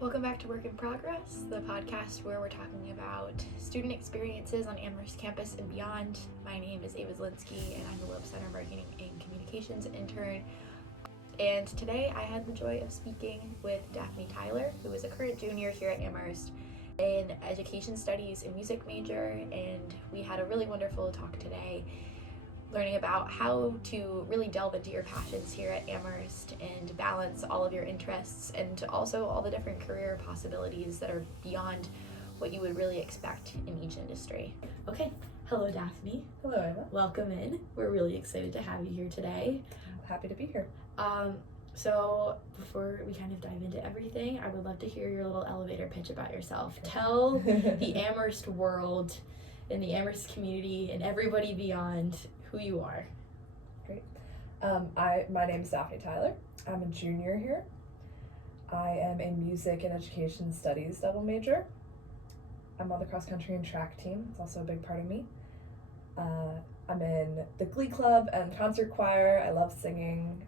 Welcome back to Work in Progress, the podcast where we're talking about student experiences on Amherst campus and beyond. My name is Ava Zielinski, and I'm the Loeb Center Marketing and Communications Intern. And today I had the joy of speaking with Daphne Theiler, who is a current junior here at Amherst, in education studies and music major, and we had a really wonderful talk today, learning about how to really delve into your passions here at Amherst and balance all of your interests and also all the different career possibilities that are beyond what you would really expect in each industry. Okay, hello Daphne. Hello Eva. Welcome in. We're really excited to have you here today. I'm happy to be here. So before we kind of dive into everything, I would love to hear your little elevator pitch about yourself. Tell the Amherst world and the Amherst community and everybody beyond who you are. Great. My name is Daphne Theiler. I'm a junior here. I am a music and education studies double major. I'm on the cross country and track team. It's also a big part of me. I'm in the Glee Club and concert choir. I love singing.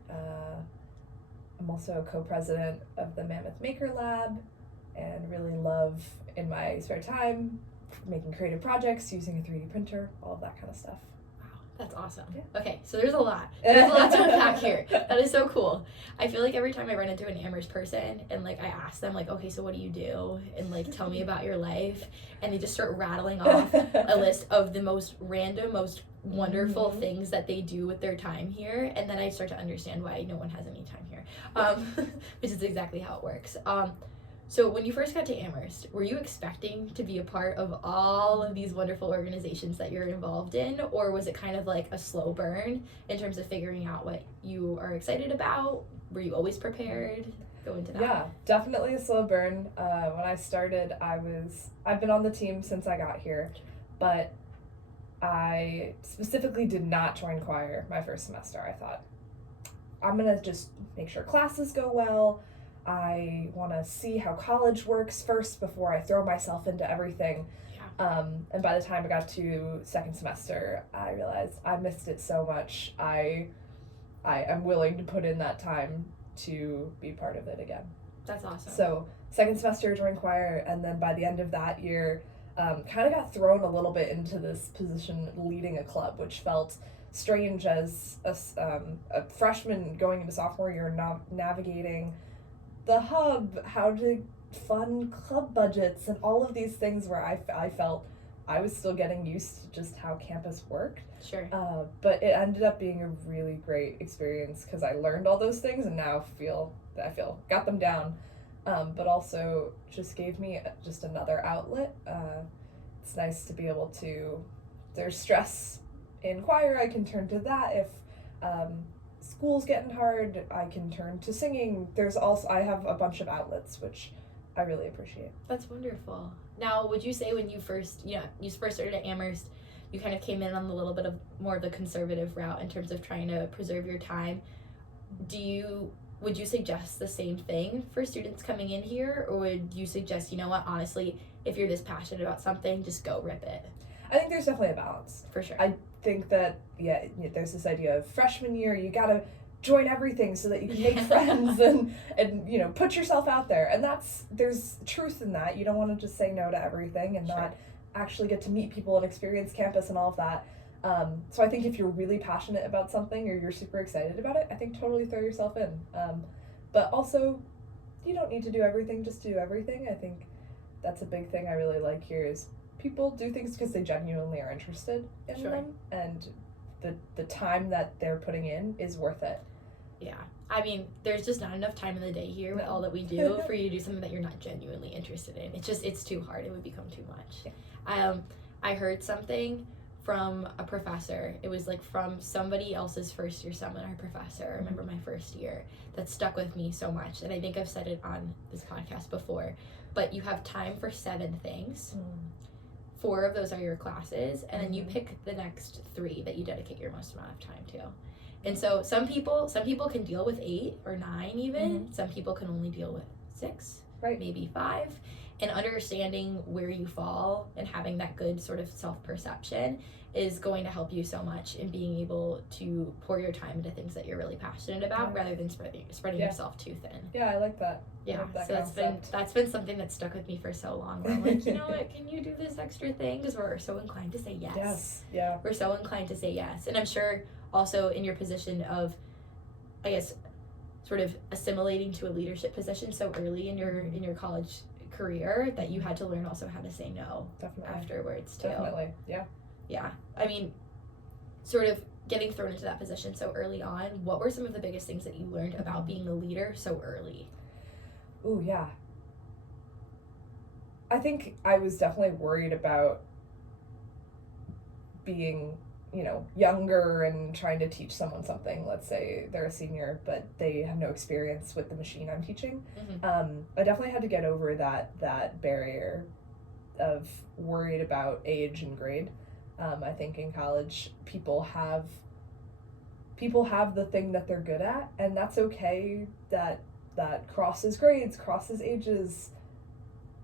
I'm also a co-president of the Mammoth Maker Lab and really love, in my spare time, making creative projects, using a 3D printer, all of that kind of stuff. That's awesome. Yeah. Okay, so there's a lot. There's a lot to unpack here. That is so cool. I feel like every time I run into an Amherst person and I ask them okay, so what do you do? And tell me about your life. And they just start rattling off a list of the most random, most wonderful things that they do with their time here. And then I start to understand why no one has any time here, which is exactly how it works. So when you first got to Amherst, were you expecting to be a part of all of these wonderful organizations that you're involved in, or was it kind of like a slow burn in terms of figuring out what you are excited about? Were you always prepared? Go into that. Yeah, definitely a slow burn. When I started, I've been on the team since I got here, but I specifically did not join choir my first semester. I thought, I'm gonna just make sure classes go well. I want to see how college works first before I throw myself into everything. Yeah. And by the time I got to second semester, I realized I missed it so much. I am willing to put in that time to be part of it again. That's awesome. So second semester joined choir, and then by the end of that year, kind of got thrown a little bit into this position leading a club, which felt strange as a freshman going into sophomore year, navigating the hub, how to fund club budgets, and all of these things where I felt I was still getting used to just how campus worked. Sure. But it ended up being a really great experience because I learned all those things and now I feel got them down, but also just gave me just another outlet. It's nice to be able to, there's stress in choir, I can turn to that. If school's getting hard, I can turn to singing. I have a bunch of outlets, which I really appreciate. That's wonderful. Now, would you say when you first started at Amherst, you kind of came in on a little bit of more of the conservative route in terms of trying to preserve your time? Would you suggest the same thing for students coming in here, or would you suggest, honestly, if you're this passionate about something, just go rip it? I think there's definitely a balance. For sure. I think that, there's this idea of freshman year, you gotta join everything so that you can make friends and put yourself out there. And there's truth in that. You don't want to just say no to everything and not actually get to meet people and experience campus and all of that. So I think if you're really passionate about something or you're super excited about it, I think totally throw yourself in. But also, you don't need to do everything just to do everything. I think that's a big thing I really like here is people do things because they genuinely are interested in them, and the time that they're putting in is worth it. Yeah. I mean, there's just not enough time in the day here with all that we do for you to do something that you're not genuinely interested in. It's too hard. It would become too much. Yeah. I heard something from a professor. It was from somebody else's first year seminar professor. I remember my first year that stuck with me so much, and I think I've said it on this podcast before, but you have time for 7 things. 4 of those are your classes, and then you pick the next 3 that you dedicate your most amount of time to. And so some people can deal with 8 or 9 even. Some people can only deal with 6, maybe 5. And understanding where you fall and having that good sort of self-perception is going to help you so much in being able to pour your time into things that you're really passionate about rather than spreading yourself too thin. Yeah, I like that. Yeah, I like that so concept. that's been something that stuck with me for so long. Where I'm like, you know what, can you do this extra thing? Because we're so inclined to say yes. Yes, yeah. We're so inclined to say yes. And I'm sure also in your position of, I guess, sort of assimilating to a leadership position so early in your college career that you had to learn also how to say no. Definitely. Afterwards too. Definitely, yeah. Yeah, I mean, sort of getting thrown into that position so early on, what were some of the biggest things that you learned about being a leader so early? Ooh, yeah. I think I was definitely worried about being, younger and trying to teach someone something. Let's say they're a senior, but they have no experience with the machine I'm teaching. I definitely had to get over that barrier of worried about age and grade. I think in college, people have the thing that they're good at, and that's okay. That crosses grades, crosses ages.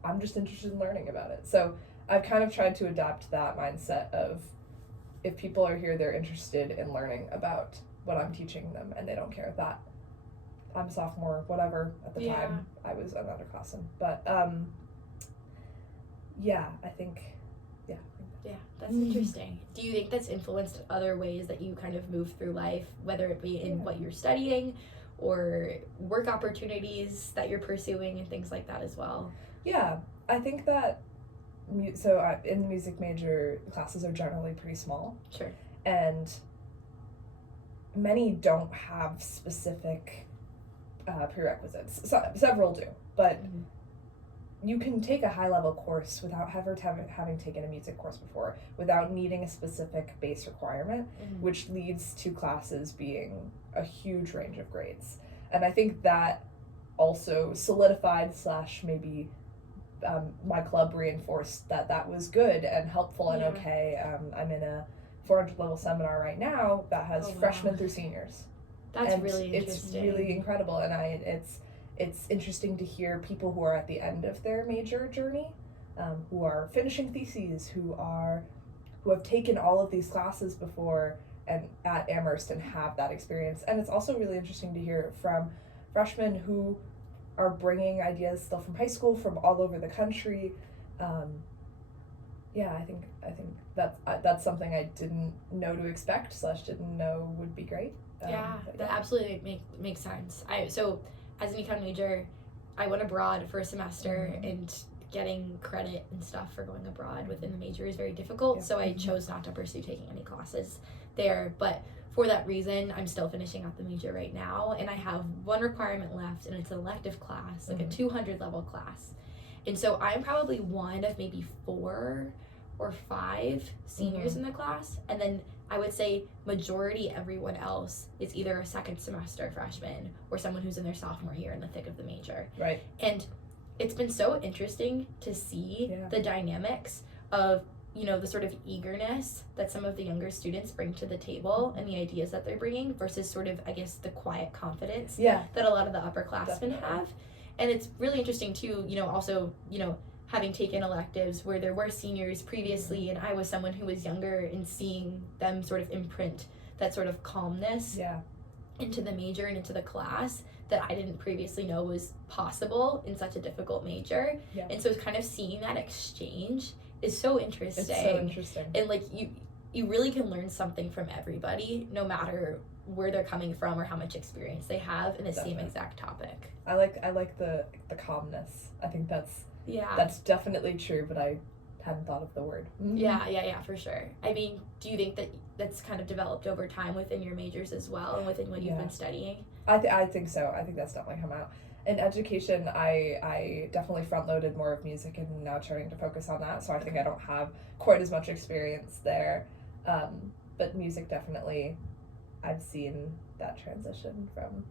I'm just interested in learning about it. So I've kind of tried to adapt that mindset of, if people are here, they're interested in learning about what I'm teaching them, and they don't care that I'm a sophomore, whatever. At the time, I was an underclassman. But I think. Yeah, that's interesting. Do you think that's influenced other ways that you kind of move through life, whether it be in what you're studying or work opportunities that you're pursuing and things like that as well? Yeah, I think that, in the music major, classes are generally pretty small. Sure. And many don't have specific prerequisites. Several do, but you can take a high-level course without having taken a music course before, without needing a specific base requirement, which leads to classes being a huge range of grades. And I think that also solidified / maybe my club reinforced that was good and helpful and okay. I'm in a 400 level seminar right now that has freshmen through seniors. That's really interesting. It's really incredible, and it's interesting to hear people who are at the end of their major journey, who are finishing theses, who have taken all of these classes before and at Amherst and have that experience. And it's also really interesting to hear from freshmen who are bringing ideas still from high school, from all over the country. I think that's something I didn't know to expect / didn't know would be great. That absolutely makes sense. So as an econ major, I went abroad for a semester, and getting credit and stuff for going abroad within the major is very difficult. So I chose not to pursue taking any classes there. But for that reason, I'm still finishing out the major right now, and I have one requirement left, and it's an elective class, like a 200 level class. And so I'm probably one of maybe 4 or 5 seniors in the class, and then I would say majority everyone else is either a second semester freshman or someone who's in their sophomore year in the thick of the major. Right. And it's been so interesting to see the dynamics of, the sort of eagerness that some of the younger students bring to the table and the ideas that they're bringing versus sort of, I guess, the quiet confidence that a lot of the upperclassmen have. And it's really interesting too, also, having taken electives where there were seniors previously, and I was someone who was younger, and seeing them sort of imprint that sort of calmness into the major and into the class that I didn't previously know was possible in such a difficult major. And so kind of seeing that exchange is so interesting. It's so interesting. And like you really can learn something from everybody, no matter where they're coming from or how much experience they have in the same exact topic. I like the calmness. I think that's definitely true, but I hadn't thought of the word. Yeah, for sure. I mean, do you think that that's kind of developed over time within your majors as well and within what you've been studying? I think so. I think that's definitely come out. In education, I definitely front-loaded more of music and now trying to focus on that, so I think I don't have quite as much experience there. But music, definitely, I've seen that transition from,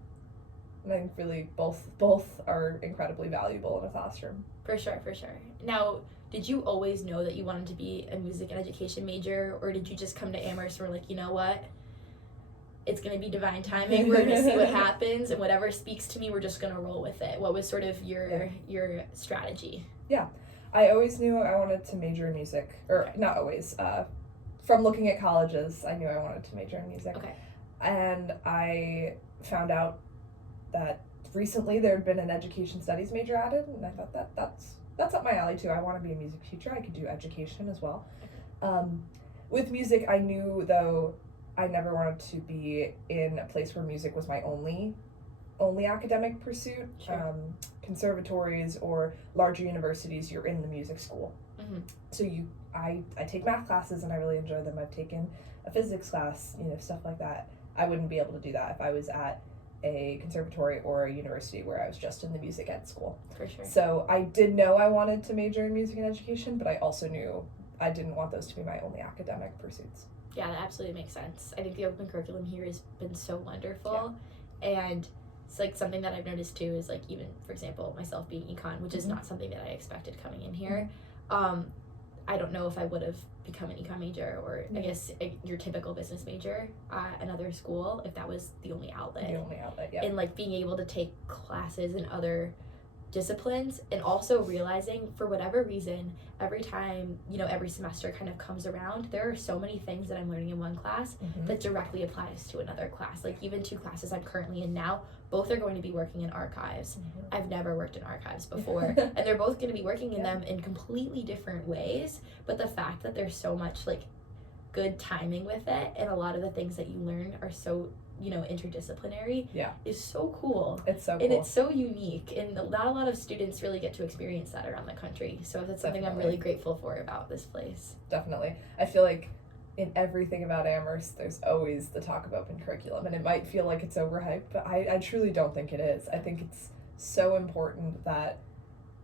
and I think really both are incredibly valuable in a classroom. For sure. Now, did you always know that you wanted to be a music and education major, or did you just come to Amherst and were like, you know what? it's going to be divine timing. We're going to see what happens, and whatever speaks to me, we're just going to roll with it. What was sort of your strategy? Yeah, I always knew I wanted to major in music, or not always. From looking at colleges, I knew I wanted to major in music. Okay. And I found out that recently there had been an education studies major added, and I thought that's up my alley too. I want to be a music teacher. I could do education as well. With music, I knew though I never wanted to be in a place where music was my only academic pursuit. Sure. Conservatories or larger universities, you're in the music school. Mm-hmm. So I take math classes and I really enjoy them. I've taken a physics class, stuff like that. I wouldn't be able to do that if I was at a conservatory or a university where I was just in the music ed school. For sure. So I did know I wanted to major in music and education, but I also knew I didn't want those to be my only academic pursuits. Yeah, that absolutely makes sense. I think the open curriculum here has been so wonderful. Yeah. And it's like something that I've noticed too is like, even for example, myself being econ, which is not something that I expected coming in here. I don't know if I would have become an econ major or I guess your typical business major at another school if that was the only outlet. Yeah. And like being able to take classes in other disciplines, and also realizing for whatever reason every time every semester kind of comes around, there are so many things that I'm learning in one class that directly applies to another class. Like even two classes I'm currently in now, both are going to be working in archives. I've never worked in archives before and they're both going to be working in them in completely different ways, but the fact that there's so much like good timing with it and a lot of the things that you learn are so interdisciplinary is so cool. It's so cool. And it's so unique, and not a lot of students really get to experience that around the country, so that's something I'm really grateful for about this place. Definitely. I feel like in everything about Amherst there's always the talk of open curriculum, and it might feel like it's overhyped, but I truly don't think it is. I think it's so important that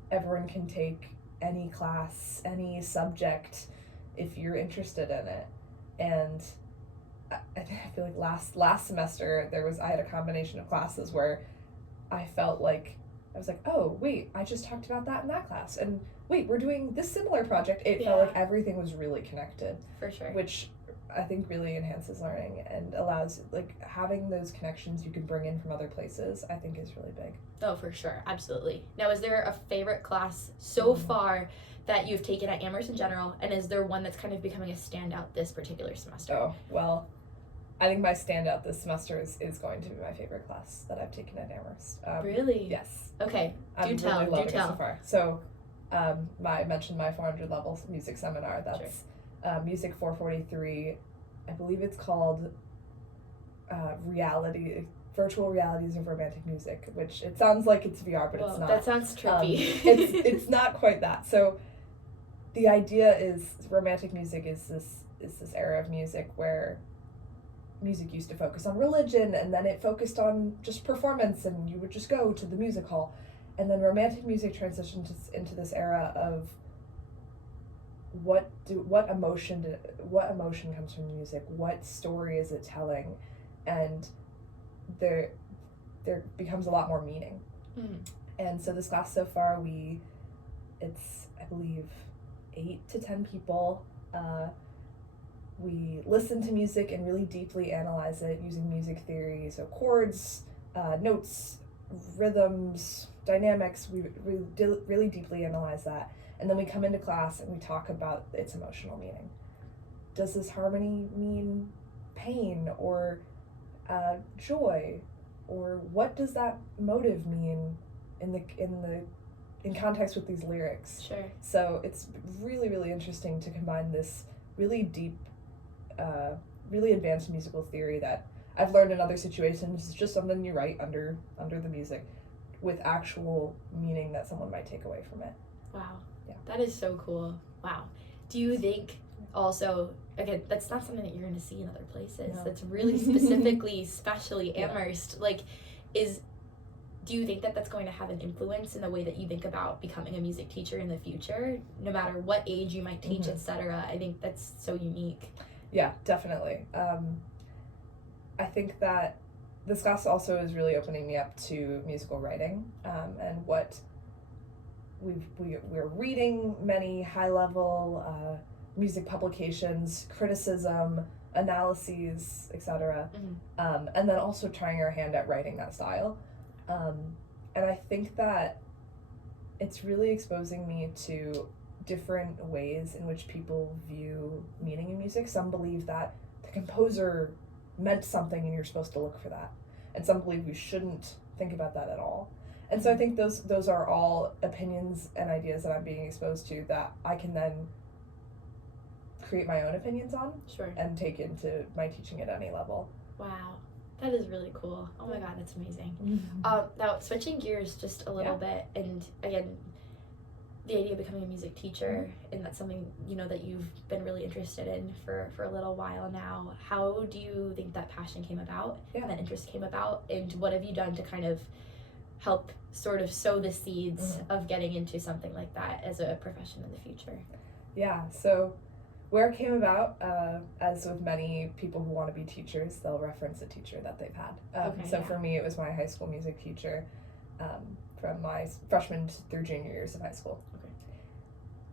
everyone can take any class, any subject if you're interested in it. And I feel like last semester I had a combination of classes where I felt like I was like, oh wait, I just talked about that in that class, and wait, we're doing this similar project. It felt like everything was really connected. For sure. Which I think really enhances learning and allows like having those connections you can bring in from other places, I think is really big. Oh, for sure. Absolutely. Now, is there a favorite class so far that you've taken at Amherst in general, and is there one that's kind of becoming a standout this particular semester? Oh, well, I think my standout this semester is going to be my favorite class that I've taken at Amherst. Really? Yes. Okay. I'm really loving it so far. So, I mentioned my 400 level music seminar. That's Music 443. I believe it's called Virtual Realities of Romantic Music, which it sounds like it's VR, but it's not. That sounds trippy. It's not quite that. So, the idea is romantic music is this era of music where music used to focus on religion, and then it focused on just performance, and you would just go to the music hall. And then romantic music transitioned into this era of what emotion comes from music, what story is it telling, and there becomes a lot more meaning. And so this class so far, it's I believe 8 to 10 people. We listen to music and really deeply analyze it using music theory, so chords, notes, rhythms, dynamics. We really deeply analyze that, and then we come into class and we talk about its emotional meaning. Does this harmony mean pain or joy, or what does that motive mean in context with these lyrics? Sure. So it's really, really interesting to combine this really deep, really advanced musical theory that I've learned in other situations. It's just something you write under the music with actual meaning that someone might take away from it. Wow. Yeah. That is so cool. Wow. Do you think also, again, that's not something that you're going to see in other places. No. That's really specifically, specially Amherst. Do you think that that's going to have an influence in the way that you think about becoming a music teacher in the future, no matter what age you might teach, etc.? I think that's so unique. Yeah, definitely. I think that this class also is really opening me up to musical writing, and what we're reading many high-level music publications, criticism, analyses, etc. And then also trying our hand at writing that style. And I think that it's really exposing me to different ways in which people view meaning in music. Some believe that the composer meant something and you're supposed to look for that. And some believe you shouldn't think about that at all. And so I think those are all opinions and ideas that I'm being exposed to that I can then create my own opinions on. Sure. And take into my teaching at any level. Wow. That is really cool. Oh my God, that's amazing. Now, switching gears just a little bit, and again, the idea of becoming a music teacher, and that's something, you know, that you've been really interested in for a little while now. How do you think that passion came about, and that interest came about, and what have you done to kind of help sort of sow the seeds of getting into something like that as a profession in the future? Yeah, so where it came about, as with many people who want to be teachers, they'll reference a teacher that they've had. For me, it was my high school music teacher from my freshman through junior years of high school. Okay.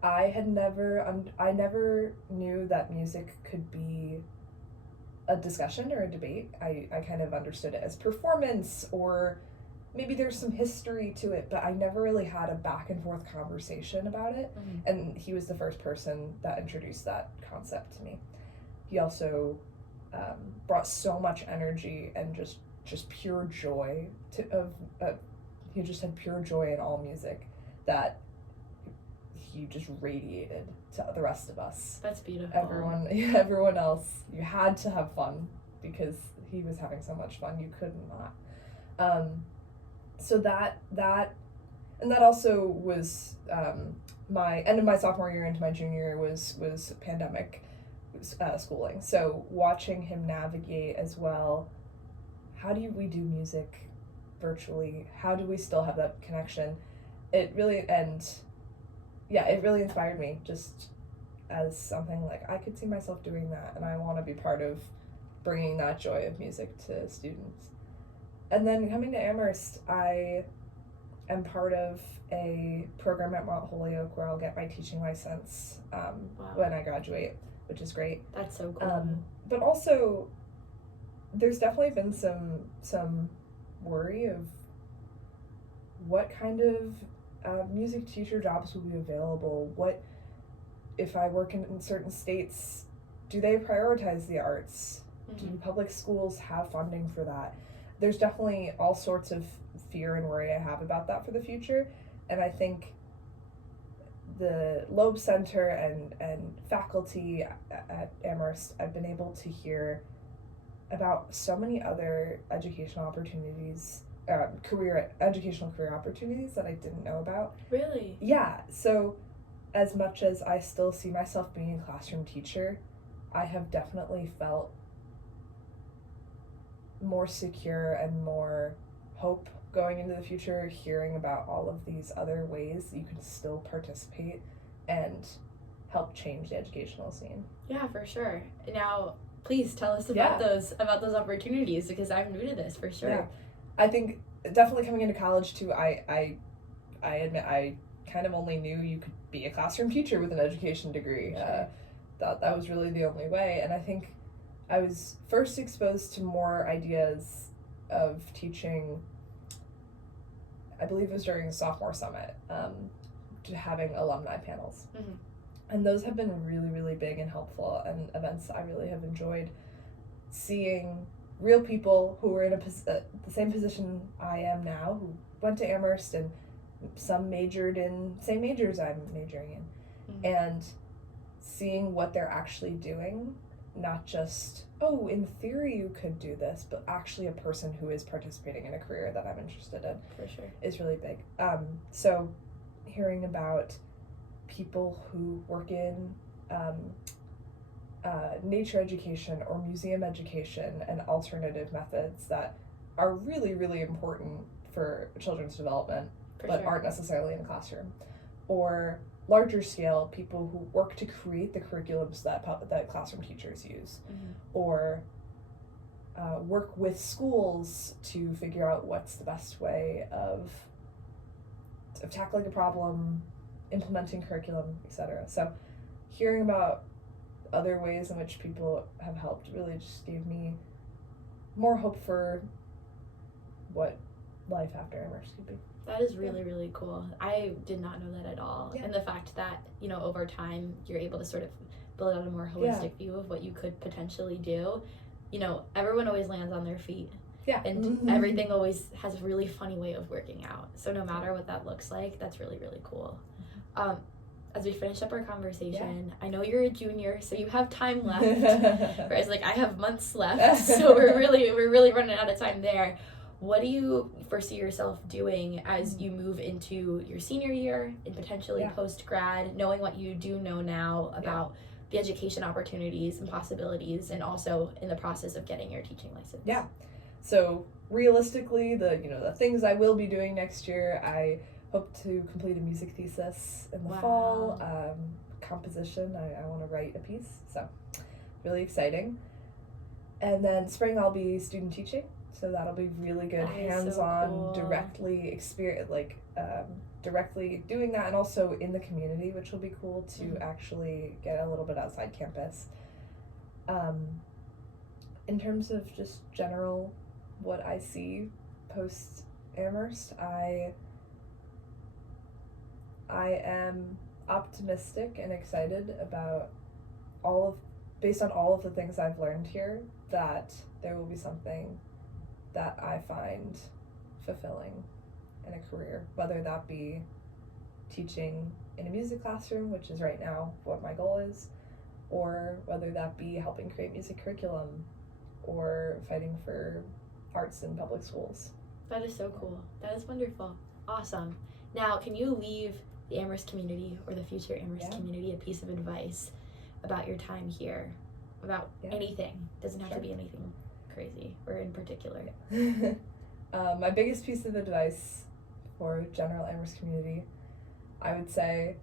I never knew that music could be a discussion or a debate. I kind of understood it as performance, or maybe there's some history to it, but I never really had a back and forth conversation about it. And he was the first person that introduced that concept to me. He also brought so much energy and just pure joy he just had pure joy in all music that he just radiated to the rest of us. That's beautiful. Everyone else, you had to have fun because he was having so much fun, you could not. So that also was my end of my sophomore year into my junior year was pandemic schooling. So watching him navigate as well, how do we do music virtually? How do we still have that connection? It really inspired me, just as something like I could see myself doing that, and I want to be part of bringing that joy of music to students. And then coming to Amherst, I am part of a program at Mount Holyoke where I'll get my teaching license when I graduate, which is great. That's so cool. But also, there's definitely been some worry of what kind of music teacher jobs will be available. What if I work in certain states? Do they prioritize the arts? Do public schools have funding for that? There's definitely all sorts of fear and worry I have about that for the future. And I think the Loeb Center and faculty at Amherst, I've been able to hear about so many other educational opportunities, educational career opportunities that I didn't know about. Really? Yeah. So as much as I still see myself being a classroom teacher, I have definitely felt more secure and more hope going into the future, hearing about all of these other ways you can still participate and help change the educational scene. Yeah, for sure. Now, please tell us about those opportunities, because I'm new to this for sure. Yeah. I think definitely coming into college too, I admit I kind of only knew you could be a classroom teacher with an education degree. Sure. That was really the only way, and I think I was first exposed to more ideas of teaching, I believe it was during sophomore summit, to having alumni panels. And those have been really, really big and helpful, and events I really have enjoyed seeing real people who were in the same position I am now, who went to Amherst, and some majored in same majors I'm majoring in, and seeing what they're actually doing. Not just, in theory you could do this, but actually a person who is participating in a career that I'm interested in. For sure. Is really big. So hearing about people who work in nature education or museum education and alternative methods that are really, really important for children's development, but aren't necessarily in the classroom. Or larger scale, people who work to create the curriculums that classroom teachers use, or work with schools to figure out what's the best way of tackling a problem, implementing curriculum, etc. So hearing about other ways in which people have helped really just gave me more hope for what life after Amherst could be. That is really, really cool. I did not know that at all. Yeah. And the fact that, you know, over time, you're able to sort of build out a more holistic view of what you could potentially do. You know, everyone always lands on their feet. Yeah. And everything always has a really funny way of working out. So no matter what that looks like, that's really, really cool. As we finish up our conversation, I know you're a junior, so you have time left. Whereas, like, I have months left, so we're really running out of time there. What do you foresee yourself doing as you move into your senior year and potentially post-grad, knowing what you do know now about the education opportunities and possibilities, and also in the process of getting your teaching license? Yeah. So realistically, the things I will be doing next year, I hope to complete a music thesis in the fall. Composition, I want to write a piece, so really exciting. And then spring I'll be student teaching, so that'll be really good, hands-on, cool. directly experience, directly doing that, and also in the community, which will be cool to actually get a little bit outside campus. In terms of just general what I see post Amherst, I am optimistic and excited about based on all of the things I've learned here, that there will be something that I find fulfilling in a career, whether that be teaching in a music classroom, which is right now what my goal is, or whether that be helping create music curriculum or fighting for arts in public schools. That is so cool. That is wonderful. Awesome. Now, can you leave the Amherst community or the future Amherst community a piece of advice about your time here, about anything? Doesn't have to be anything crazy or in particular. My biggest piece of advice for general Amherst community, I would say,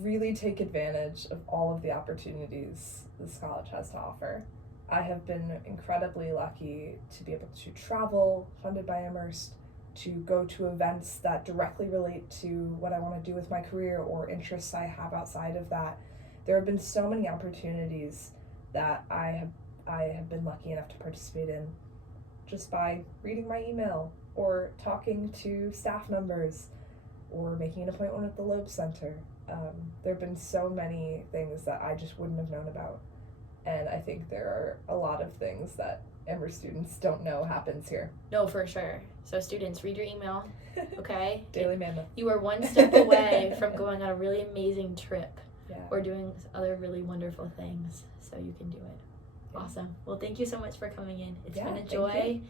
really take advantage of all of the opportunities this college has to offer. I have been incredibly lucky to be able to travel funded by Amherst, to go to events that directly relate to what I want to do with my career or interests I have outside of that. There have been so many opportunities that I have been lucky enough to participate in just by reading my email or talking to staff members or making an appointment at the Loeb Center. There have been so many things that I just wouldn't have known about. And I think there are a lot of things that Amherst students don't know happens here. No, for sure. So students, read your email, okay? Daily Mammoth. You are one step away from going on a really amazing trip or doing other really wonderful things, so you can do it. Awesome. Well, thank you so much for coming in. It's been a joy.